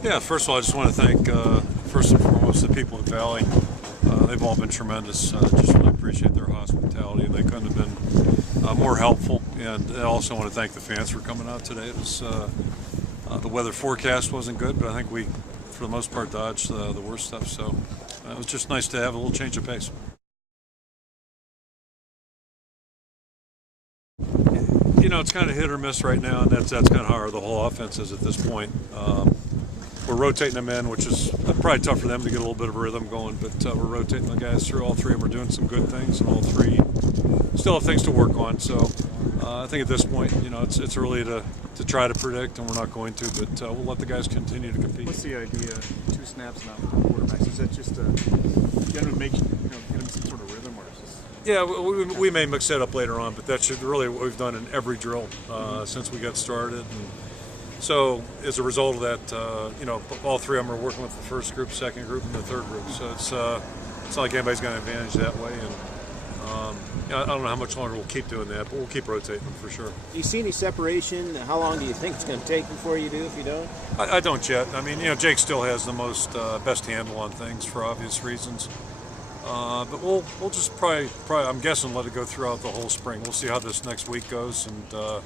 Yeah, first of all, I just want to thank, first and foremost, the people of the Valley. They've all been tremendous. Just really appreciate their hospitality. They couldn't have been more helpful. And I also want to thank the fans for coming out today. It was, the weather forecast wasn't good, but I think we, for the most part, dodged the worst stuff. So it was just nice to have a little change of pace. You know, it's kind of hit or miss right now, and that's kind of how the whole offense is at this point. We're rotating them in, which is probably tough for them to get a little bit of a rhythm going, but we're rotating the guys through. All three of them are doing some good things, and all three still have things to work on. So I think at this point, you know, it's early to try to predict, and we're not going to, but we'll let the guys continue to compete. What's the idea? 2 snaps now for quarterbacks. Is that just get them some sort of rhythm, or is this? Yeah, we may mix that up later on, but that should really what we've done in every drill since we got started. And so as a result of that, you know, all three of them are working with the first group, second group, and the third group. So it's not like anybody's got an advantage that way. And I don't know how much longer we'll keep doing that, but we'll keep rotating them for sure. Do you see any separation? How long do you think it's going to take before you do, if you don't? I don't yet. I mean, you know, Jake still has the most best handle on things for obvious reasons. But we'll just probably I'm guessing let it go throughout the whole spring. We'll see how this next week goes, and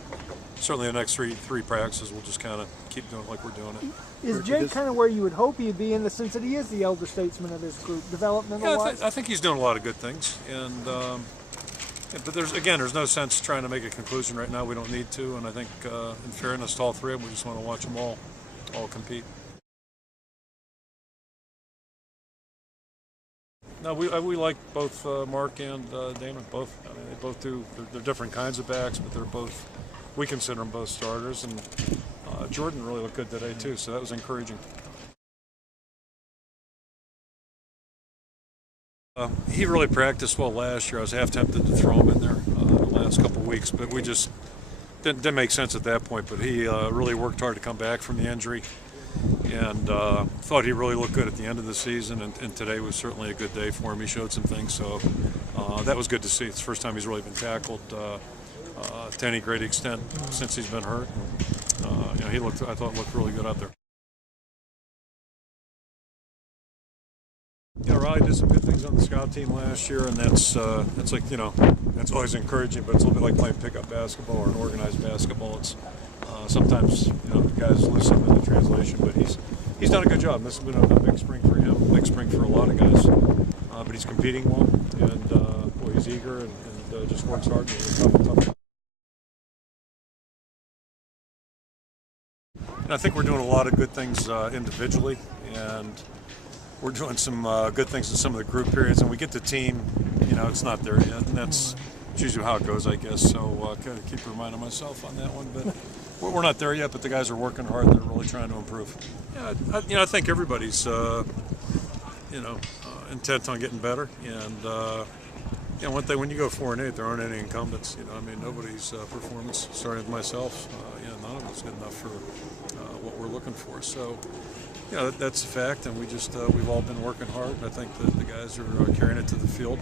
certainly the next three practices we'll just kind of keep doing it like we're doing it. Is Jake kind of where you would hope he'd be in the sense that he is the elder statesman of this group, developmental-wise? Yeah, I think he's doing a lot of good things, and but there's no sense trying to make a conclusion right now. We don't need to, and I think in fairness to all three of them, we just want to watch them all compete. No, we like both Mark and Damon. Both. I mean, they both do. They're different kinds of backs, but they're both. We consider them both starters, and Jordan really looked good today too. So that was encouraging. He really practiced well last year. I was half tempted to throw him in there the last couple of weeks, but we just didn't make sense at that point. But he really worked hard to come back from the injury, and thought he really looked good at the end of the season, and today was certainly a good day for him. He showed some things, so that was good to see. It's the first time he's really been tackled to any great extent since he's been hurt. And, you know, I thought looked really good out there. You know, Riley did some good things on the scout team last year, and that's like, you know, that's always encouraging, but it's a little bit like playing pickup basketball or an organized basketball. It's sometimes, you know, the guys lose some in the translation, but he's done a good job. This has been a big spring for him, big spring for a lot of guys. But he's competing well, and boy, he's eager and just works hard. And I think we're doing a lot of good things individually, and we're doing some good things in some of the group periods. And we get the team, you know, it's not there yet, and that's usually how it goes, I guess. So kind of keep reminding myself on that one, but. We're not there yet, but the guys are working hard. They're really trying to improve. Yeah, I think everybody's, intent on getting better. And one thing, when you go 4-8, there aren't any incumbents. You know, I mean, nobody's performance, starting with myself, none of it's good enough for what we're looking for. So, you know, that's a fact, and we've all been working hard. And I think that the guys are carrying it to the field.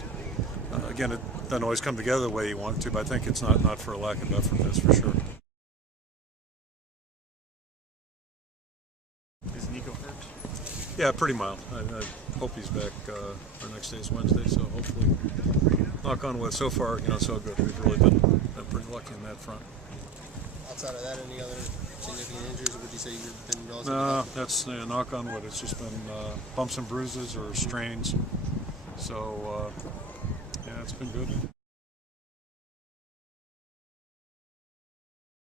Again, it doesn't always come together the way you want it to, but I think it's not for a lack of effort. That's for sure. Yeah, pretty mild. I hope he's back. Our next day is Wednesday, so hopefully, knock on wood. So far, you know, so good. We've really been pretty lucky on that front. Outside of that, any other significant injuries, or would you say you've been relatively? No, that's knock on wood. It's just been bumps and bruises or strains. So, yeah, it's been good.